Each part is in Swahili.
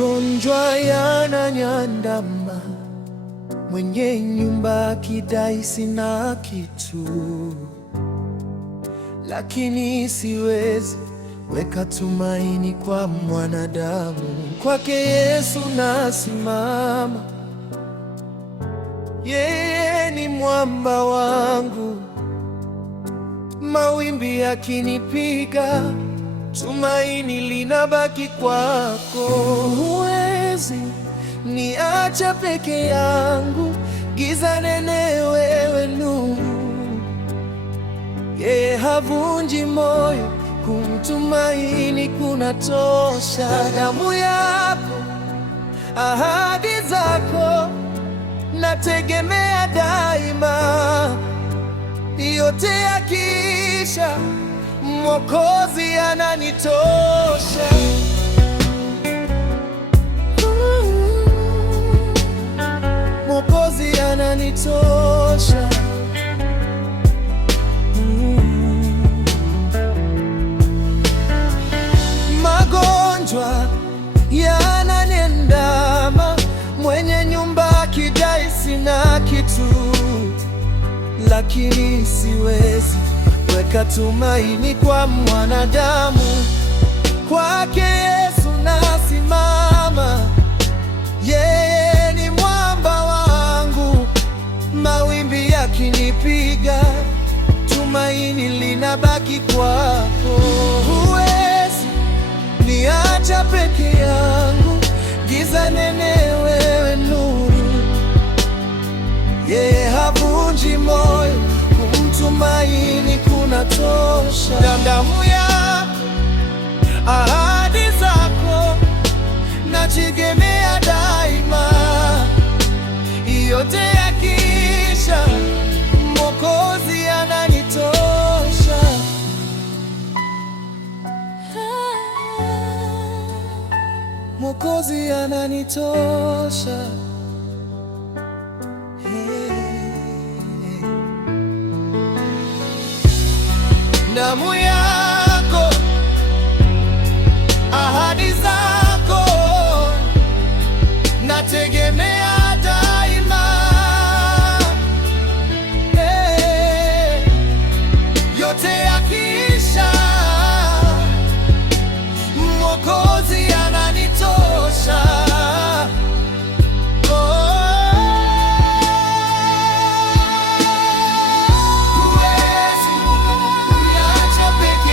Magonjwa yananiandama, mwenye nyumba akidai sina kitu, lakini siwezi weka tumaini kwa mwanadamu. Kwake Yesu nasimama, yeye ni mwamba wangu. Mawimbi yakinipiga, tumaini linabaki kwako. Huwezi niacha peke yangu, giza nene, wewe nuru. Yeye havunji moyo, kumtumaini kunatosha. Damu yako, ahadi zako, nategemea daima. Yote yakiisha, Mwokozi ananitosha. Mwokozi ananitosha. Magonjwa yananiandama, mwenye nyumba akidai sina kitu, lakini siwezi weka tumaini kwa mwanadamu. Kwake Yesu nasimama, yeye ni mwamba wangu. Mawimbi yakinipiga, tumaini linabaki kwako. Huwezi niacha peke yangu, giza nene, wewe nuru. Yeye havunji moyo, kumtumaini kunatosha. Damu yako, ahadi zako, nategemea daima. Yote yakiisha, Mwokozi ananitosha. Mwokozi ananitosha. Damu yako, ahadi zako, nategemea daima. Yote yakiisha, Mwokozi ananitosha. Peke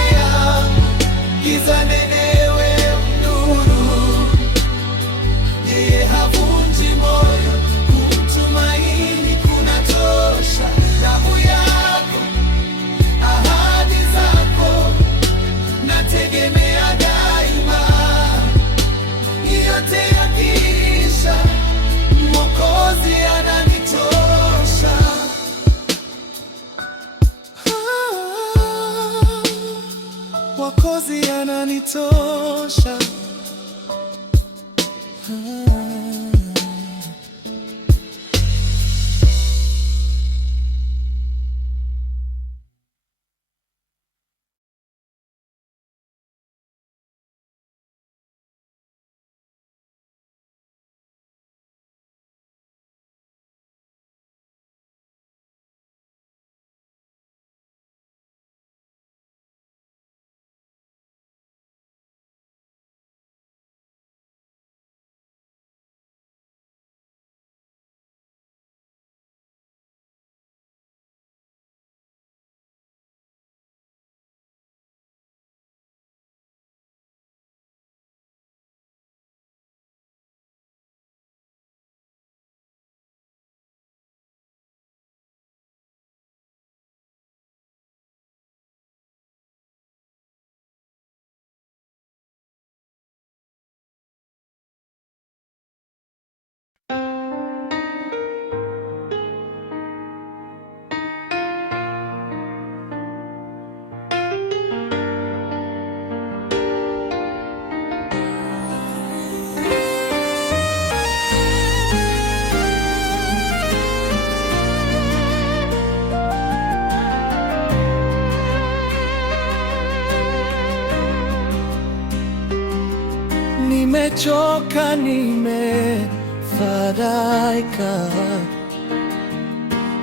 nimechoka, nimefadhaika,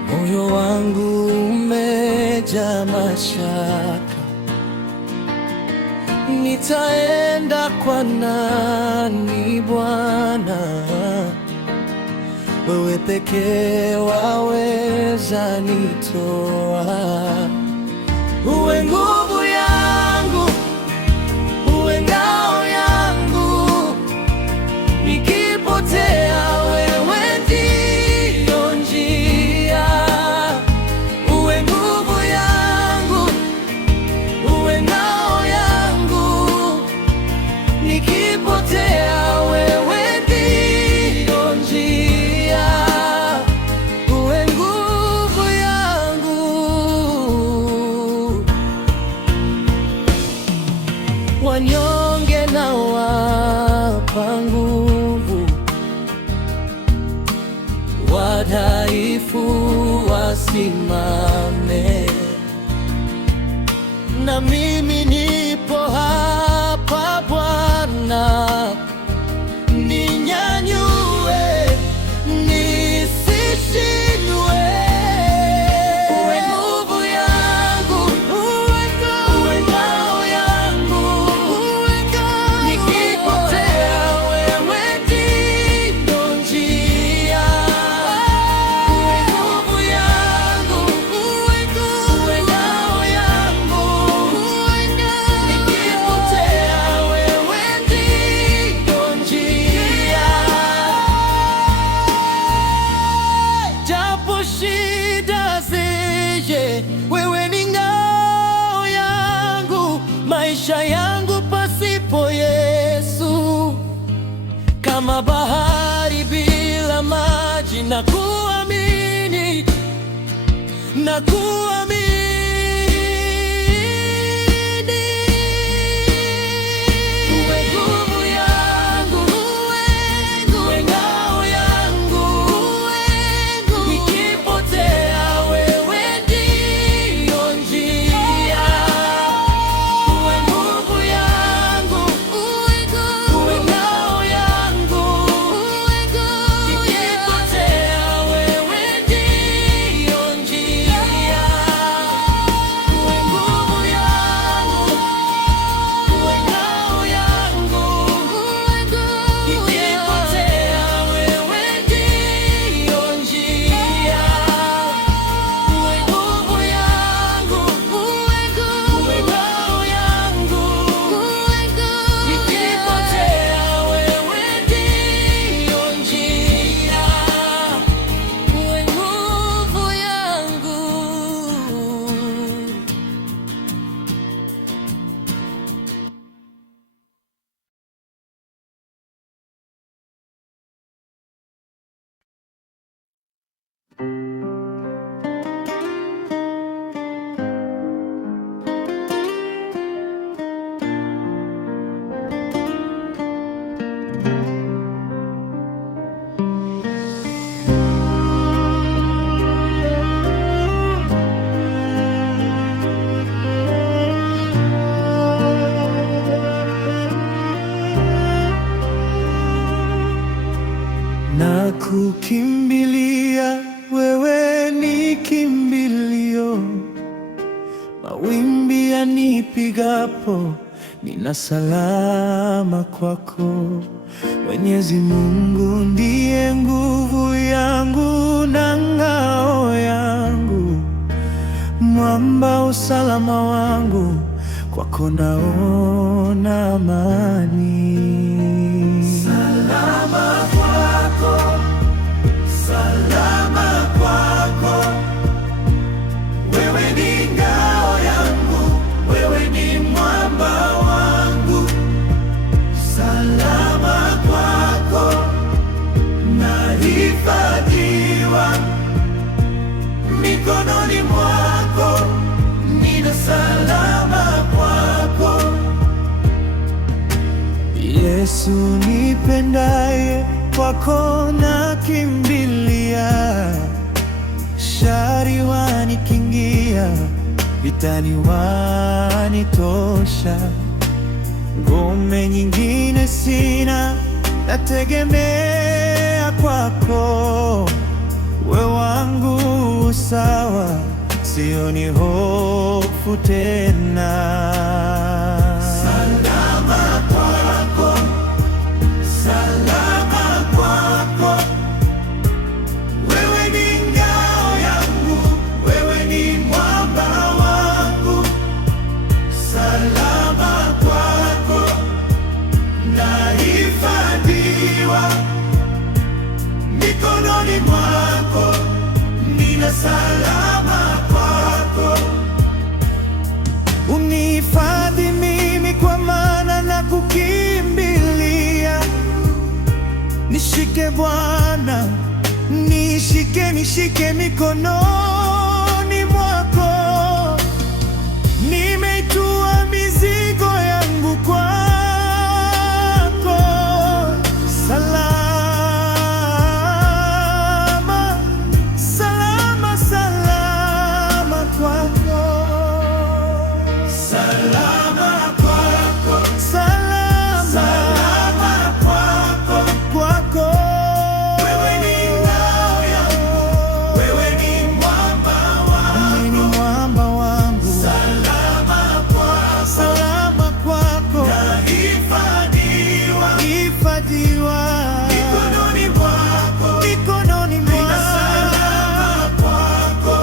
moyo wangu umejaa mashaka. Nitaenda kwa nani Bwana? Wewe pekee waweza nitoa. Uwe nguvu yangu, uwe ngao yangu, nikipotea wewe ndiyo njia. Uwe nguvu yangu, uwe ngao yangu, nikipotea wewe ndiyo njia. Uwe nguvu yangu. Wanyonge na wapa nguvu, wadhaifu wasimame. Na mimi nipo hapa Bwana, ninyanyue nisishindwe. Uwe nguvu yangu, uwe ngao yangu, nikipotea wewe ndiyo njia. Uwe nguvu yangu, uwe ngao yangu, nikipotea wewe ndiyo njia. Japo shida zije, wewe ni ngao yangu. Maisha yangu pasipo Yesu kama bahari bila maji. Nakuamini, nakuamini. Uwe nguvu yangu, uwe ngao yangu, nikipotea wewe ndiyo njia. Uwe nguvu yangu, uwe ngao yangu, nikipotea wewe ndiyo njia. Uwe nguvu yangu, uwe ngao yangu, nikipotea wewe ndiyo njia. Uwe nguvu yangu, uwe ngao yangu, nikipotea wewe ndiyo njia. Uwe nguvu yangu. Na kukimbilia wewe ni kimbilio, mawimbi yanipigapo, nina salama kwako. Mwenyezi Mungu ndiye nguvu yangu na ngao yangu, mwamba usalama wangu, kwako naona amani. Salama kwako, salama kwako, wewe ni ngao yangu, wewe ni mwamba wangu. Salama kwako, nahifadhiwa mikononi mwako, nina salama kwako. Yesu nipendaye, kwako nakimbilia. Shari wanikingia, vitani wanitosha. ngome nyingine sina, nategemea kwako. We wangu sawa, sioni hofu tena. Salama kwako, salama kwako. Wewe ni ngao yangu, wewe ni mwamba wangu. Salama kwako, nahifadhiwa mikononi mwako. Nina salama kwako. Unihifadhi mimi kwa maana na kukimbilia. Nishike Bwana, nishike mikononi mwako. Nimeitua mizigo yangu kwako. Salama, salama, salama kwako. Salama kwako, salama, salama kwako, kwako. Wewe ni ngao yangu, wewe ni mwamba wangu, wewe ni mwamba wangu. Salama kwako, salama kwako, nahifadhiwa, hifadhiwa mikononi mwako, mikononi mwako. Nina salama kwako,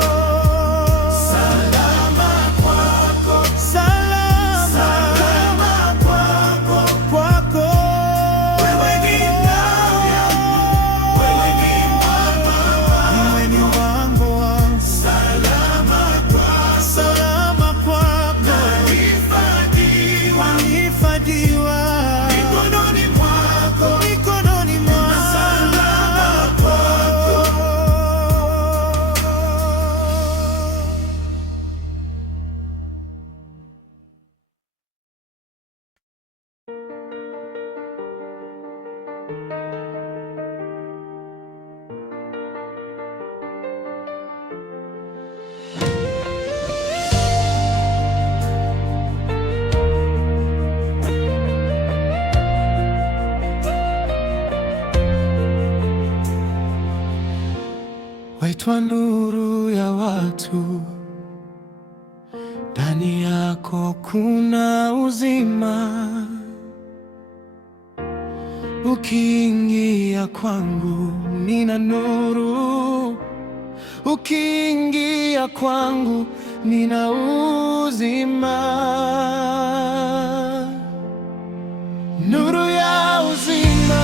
salama kwako, salama, salama kwako, kwako. Wewe ni ngao yangu, wewe ni mwamba wangu, wewe ni mwamba wangu. Salama kwako, salama kwako, nahifadhiwa, hifadhiwa mikononi mwako, mikononi mwako. Nina salama kwako. Waitwa nuru ya watu, ndani yako kuna uzima. Ukiingia kwangu nina nuru, ukiingia kwangu nina uzima. Nuru ya uzima,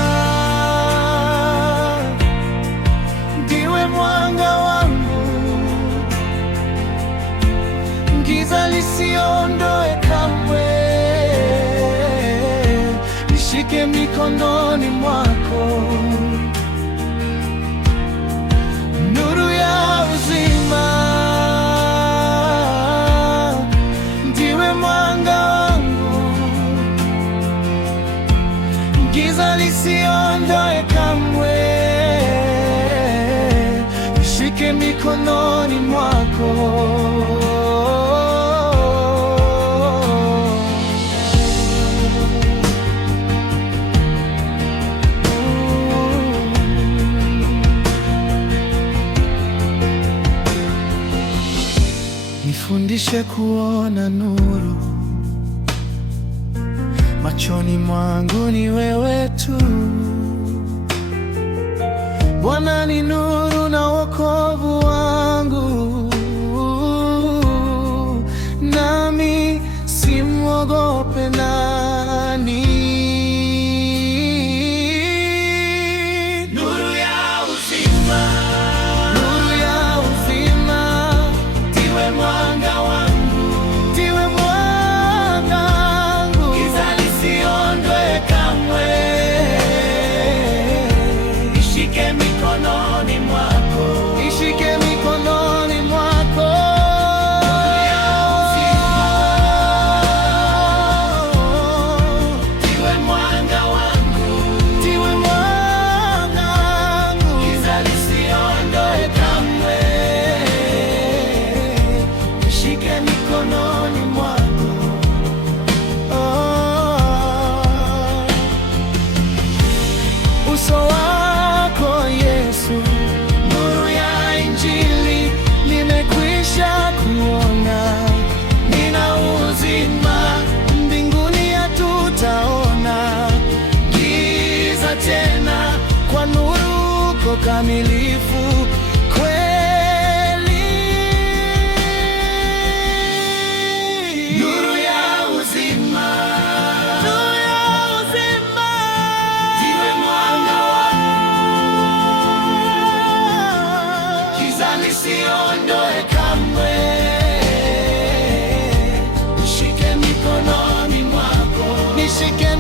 ndiwe mwanga wangu, giza lisiondoe kamwe. Nishike mikononi mwako, nuru ya uzima, ndiwe mwanga wangu, giza lisiondoe kamwe. Nishike mikononi mwako. Nifundishe kuona nuru, machoni mwangu ni wewe tu. Bwana ni nuru na wokovu wangu, nami simwogope nani. Nuru ya uzima, nuru ya uzima, ndiwe mwanga wangu, ndiwe mwanga wangu, giza lisiondoe kamwe. Nishike mikononi mwako, nishike mkamilifu kweli. Nuru ya uzima, nuru ya uzima, ndiwe mwanga wangu, giza lisiondoe kamwe. Nishike mikononi mwako, nishike